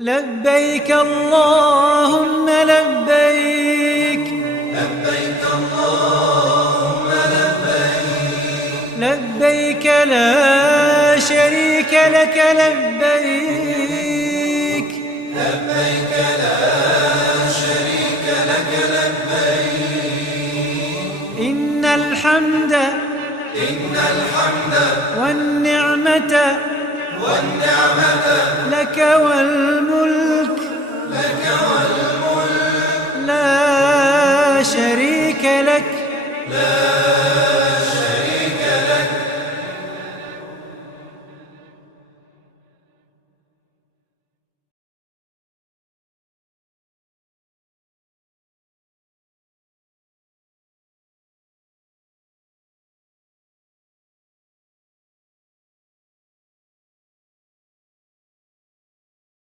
لبيك اللهم لبيك، لبيك اللهم لبيك، لبيك لا شريك لك لبيك، لبيك لا شريك لك لبيك. إن الحمد والنعمة لك والملك